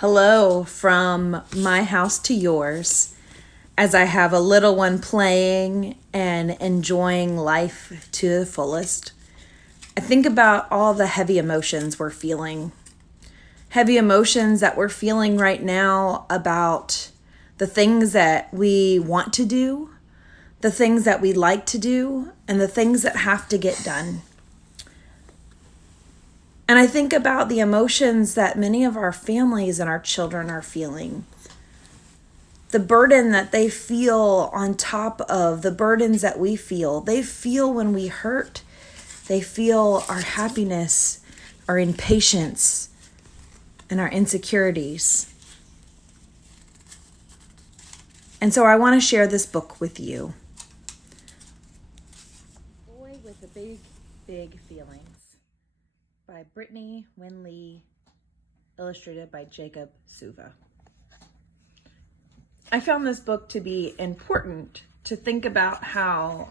Hello from my house to yours as I have a little one playing and enjoying life to the fullest. I think about all the heavy emotions we're feeling. Heavy emotions that we're feeling right now about the things that we want to do, the things that we like to do, and the things that have to get done. And I think about the emotions that many of our families and our children are feeling. The burden that they feel on top of the burdens that we feel. They feel when we hurt. They feel our happiness, our impatience, and our insecurities. And so I want to share this book with you. Boy with the Big Feelings by Brittany Winley, illustrated by Jacob Suva. I found this book to be important to think about how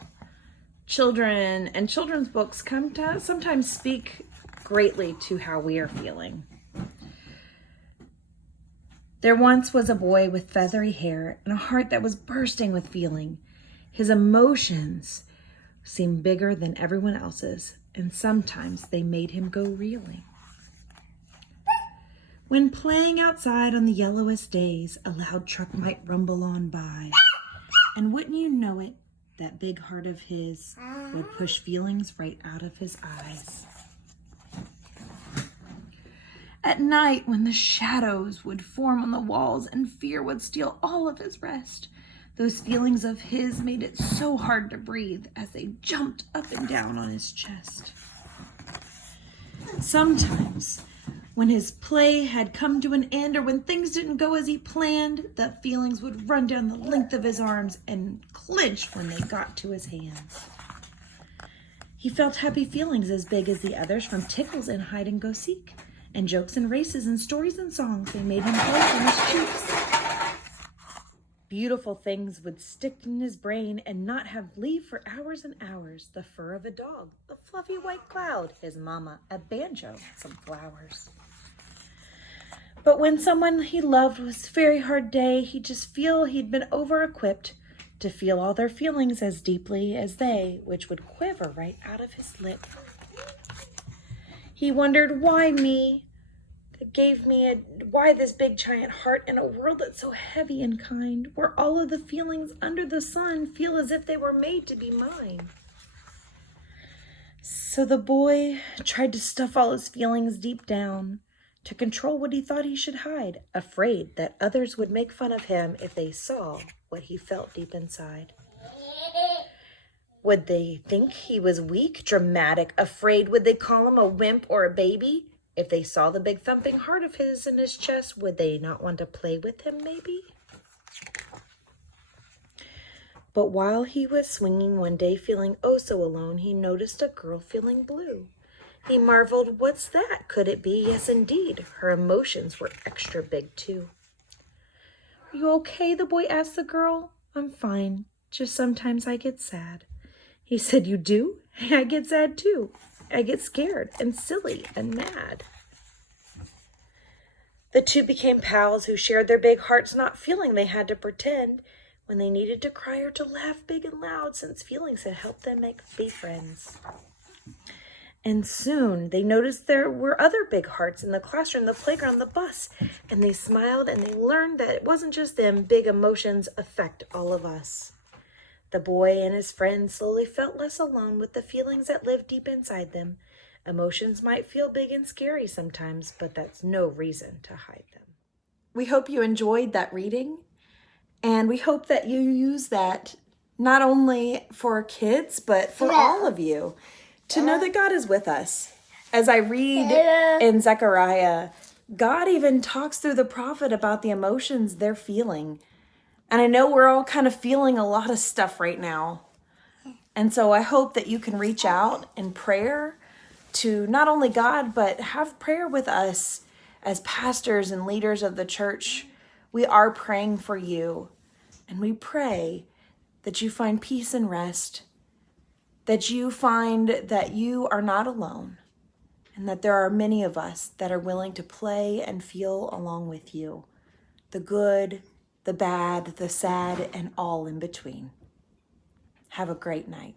children and children's books come to sometimes speak greatly to how we are feeling. There once was a boy with feathery hair and a heart that was bursting with feeling. His emotions seemed bigger than everyone else's, and sometimes they made him go reeling. When playing outside on the yellowest days, a loud truck might rumble on by. And wouldn't you know it, that big heart of his would push feelings right out of his eyes. At night, when the shadows would form on the walls and fear would steal all of his rest, those feelings of his made it so hard to breathe as they jumped up and down on his chest. Sometimes, when his play had come to an end or when things didn't go as he planned, the feelings would run down the length of his arms and clench when they got to his hands. He felt happy feelings as big as the others from tickles and hide and go seek, and jokes and races and stories and songs. They made him glow from his cheeks. Beautiful things would stick in his brain and not have leave for hours and hours. The fur of a dog, the fluffy white cloud, his mama, a banjo, some flowers. But when someone he loved was a very hard day, he'd just feel he'd been over-equipped to feel all their feelings as deeply as they, which would quiver right out of his lip. He wondered, why me? Why this big giant heart in a world that's so heavy and kind, where all of the feelings under the sun feel as if they were made to be mine. So the boy tried to stuff all his feelings deep down, to control what he thought he should hide, afraid that others would make fun of him if they saw what he felt deep inside. Would they think he was weak, dramatic, afraid? Would they call him a wimp or a baby? If they saw the big thumping heart of his in his chest, would they not want to play with him, maybe? But while he was swinging one day, feeling oh so alone, he noticed a girl feeling blue. He marveled, what's that? Could it be? Yes, indeed. Her emotions were extra big, too. Are you okay? The boy asked the girl. I'm fine. Just sometimes I get sad. He said, you do? I get sad, too. I get scared and silly and mad. The two became pals who shared their big hearts, not feeling they had to pretend when they needed to cry or to laugh big and loud, since feelings had helped them be friends. And soon they noticed there were other big hearts in the classroom, the playground, the bus, and they smiled and they learned that it wasn't just them. Big emotions affect all of us. The boy and his friends slowly felt less alone with the feelings that lived deep inside them. Emotions might feel big and scary sometimes, but that's no reason to hide them. We hope you enjoyed that reading, and we hope that you use that not only for kids, but for all of you, to know that God is with us. As I read in Zechariah, God even talks through the prophet about the emotions they're feeling. And I know we're all kind of feeling a lot of stuff right now. And so I hope that you can reach out in prayer to not only God, but have prayer with us as pastors and leaders of the church. We are praying for you. And we pray that you find peace and rest, that you find that you are not alone, and that there are many of us that are willing to play and feel along with you, the good, the bad, the sad, and all in between. Have a great night.